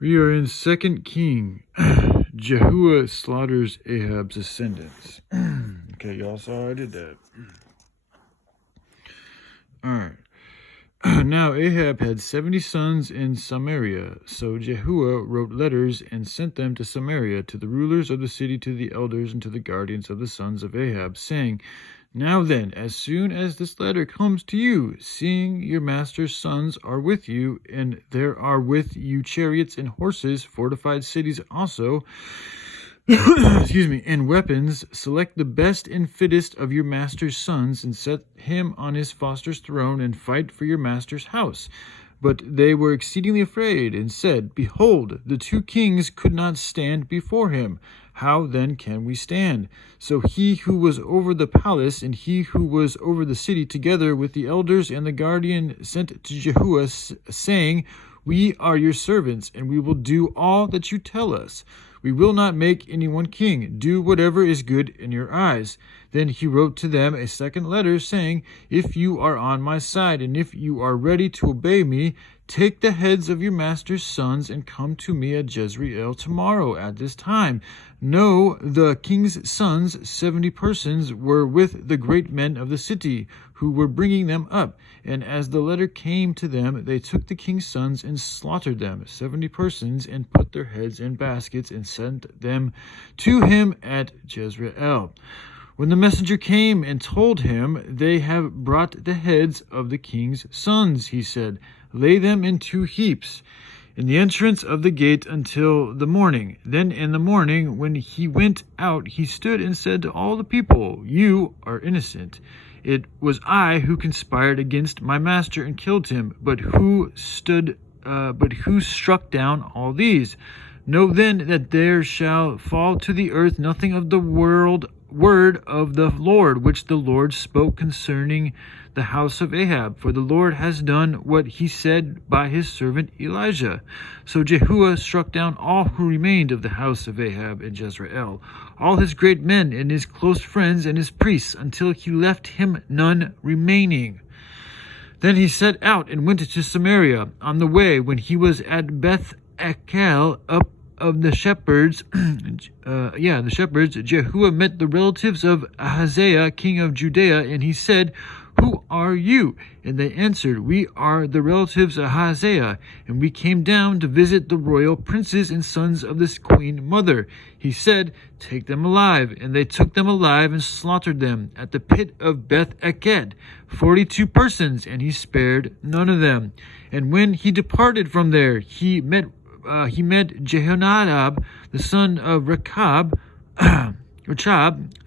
We are in 2 King. Jehu slaughters Ahab's descendants. Okay, y'all saw how I did that. Alright. Now Ahab had 70 sons in Samaria. So Jehu wrote letters and sent them to Samaria, to the rulers of the city, to the elders, and to the guardians of the sons of Ahab, saying, Now then, as soon as this letter comes to you, seeing your master's sons are with you, and there are with you chariots and horses, fortified cities also, and weapons, select the best and fittest of your master's sons, and set him on his foster's throne, and fight for your master's house. But they were exceedingly afraid, and said, Behold, the 2 kings could not stand before him. How then can we stand? So he who was over the palace and he who was over the city, together with the elders and the guardian, sent to Jehu, saying, We are your servants, and we will do all that you tell us. We will not make anyone king. Do whatever is good in your eyes. Then he wrote to them a second letter, saying, If you are on my side, and if you are ready to obey me, take the heads of your master's sons and come to me at Jezreel tomorrow at this time. No, the king's sons, 70 persons, were with the great men of the city, who were bringing them up. And as the letter came to them, they took the king's sons and slaughtered them, 70 persons, and put their heads in baskets and sent them to him at Jezreel. When the messenger came and told him, They have brought the heads of the king's sons, he said, Lay them in 2 heaps in the entrance of the gate until the morning. Then in the morning, when he went out, he stood and said to all the people, You are innocent. It was I who conspired against my master and killed him. But who struck down all these? Know then that there shall fall to the earth nothing of the word of the Lord, which the Lord spoke concerning the house of Ahab. For the Lord has done what he said by his servant Elijah. So Jehu struck down all who remained of the house of Ahab in Jezreel, all his great men and his close friends and his priests, until he left him none remaining. Then he set out and went to Samaria. On the way, when he was at Beth Ekel, up of the shepherds, Jehu met the relatives of Ahaziah, king of Judea, and he said, Who are you? And they answered, We are the relatives of Ahaziah, and we came down to visit the royal princes and sons of this queen mother. He said, Take them alive. And they took them alive and slaughtered them at the pit of Beth Eked, 42 persons, and he spared none of them. And when he departed from there, he met Jehonadab, the son of Rechab,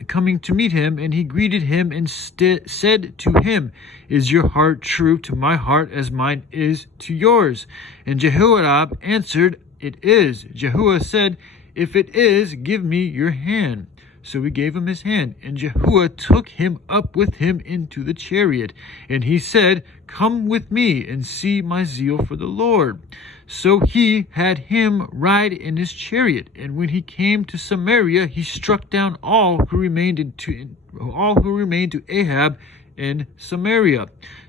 coming to meet him, and he greeted him and said to him, Is your heart true to my heart as mine is to yours? And Jehonadab answered, It is. Jehu said, If it is, give me your hand. So he gave him his hand, and Jehu took him up with him into the chariot. And he said, Come with me and see my zeal for the Lord. So he had him ride in his chariot. And when he came to Samaria, he struck down all who remained to Ahab in Samaria,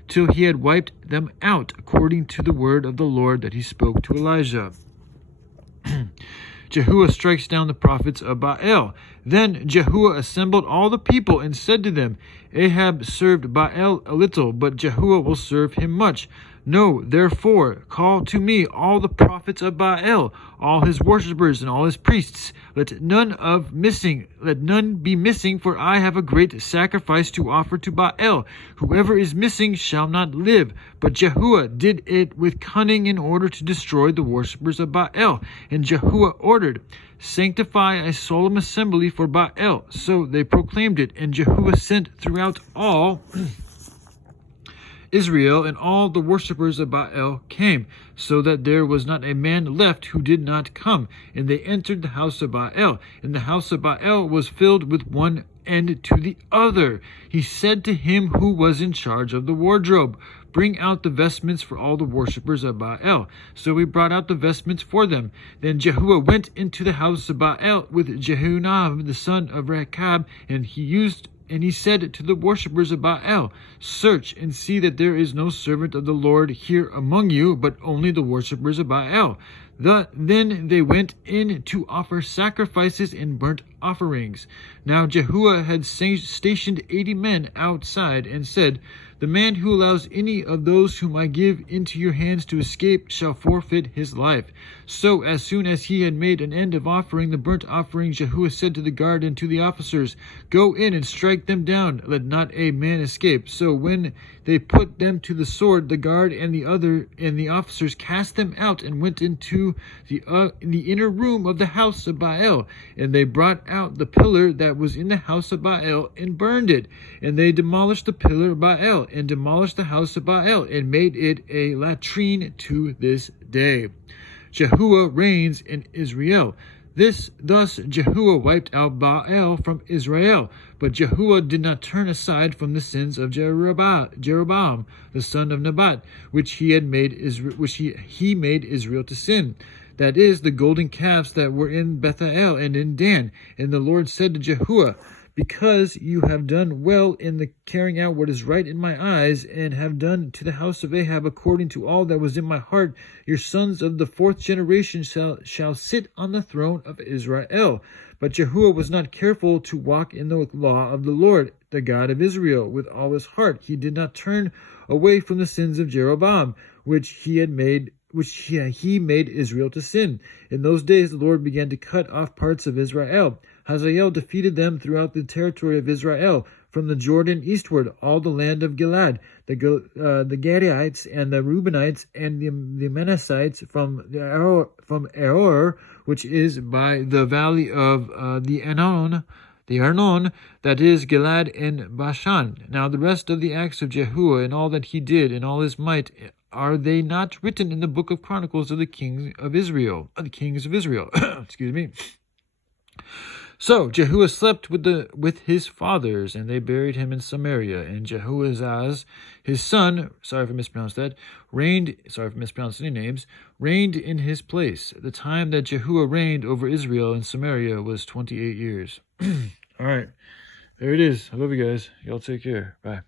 till he had wiped them out, according to the word of the Lord that he spoke to Elijah. Jehu strikes down the prophets of Baal. Then Jehu assembled all the people and said to them, Ahab served Baal a little, but Jehu will serve him much. No, therefore, call to me all the prophets of Baal, all his worshippers and all his priests. Let none be missing, for I have a great sacrifice to offer to Baal. Whoever is missing shall not live. But Jehu did it with cunning in order to destroy the worshippers of Baal. And Jehu ordered, Sanctify a solemn assembly for Baal. So they proclaimed it, and Jehu sent throughout all Israel, and all the worshippers of Baal came, so that there was not a man left who did not come. And they entered the house of Baal, and the house of Baal was filled with one end to the other. He said to him who was in charge of the wardrobe, Bring out the vestments for all the worshippers of Baal. So he brought out the vestments for them. Then Jehu went into the house of Baal with Jehonadab, the son of Rechab, and he used and he said to the worshippers of Baal, Search and see that there is no servant of the Lord here among you, but only the worshippers of Baal. Then they went in to offer sacrifices and burnt offerings. Now Jehu had stationed 80 men outside and said, The man who allows any of those whom I give into your hands to escape shall forfeit his life. So as soon as he had made an end of offering the burnt offering, Jehu said to the guard and to the officers, Go in and strike them down, let not a man escape. So when they put them to the sword, the guard and the officers cast them out and went into the inner room of the house of Baal. And they brought out the pillar that was in the house of Baal and burned it. And they demolished the pillar of Baal and demolished the house of Baal and made it a latrine to this day. Jehu reigns in Israel. Thus Jehu wiped out Baal from Israel, but Jehu did not turn aside from the sins of Jeroboam, the son of Nebat, which he made Israel to sin. That is, the golden calves that were in Bethel and in Dan. And the Lord said to Jehu, Because you have done well in the carrying out what is right in my eyes, and have done to the house of Ahab according to all that was in my heart, your sons of the fourth generation shall sit on the throne of Israel. But Jehu was not careful to walk in the law of the Lord, the God of Israel, with all his heart. He did not turn away from the sins of Jeroboam, which he made Israel to sin. In those days the Lord began to cut off parts of Israel. Hazael defeated them throughout the territory of Israel, from the Jordan eastward, all the land of Gilead, the Gadites and the Reubenites and the Manassites from Aroer, which is by the valley of the Arnon, that is Gilead and Bashan. Now the rest of the acts of Jehu and all that he did and all his might, are they not written in the book of Chronicles of the kings of Israel? Excuse me. So Jehu slept with his fathers, and they buried him in Samaria. And Jehoahaz, his son, reigned in his place. The time that Jehu reigned over Israel and Samaria was 28 years. All right, there it is. I love you guys. Y'all take care. Bye.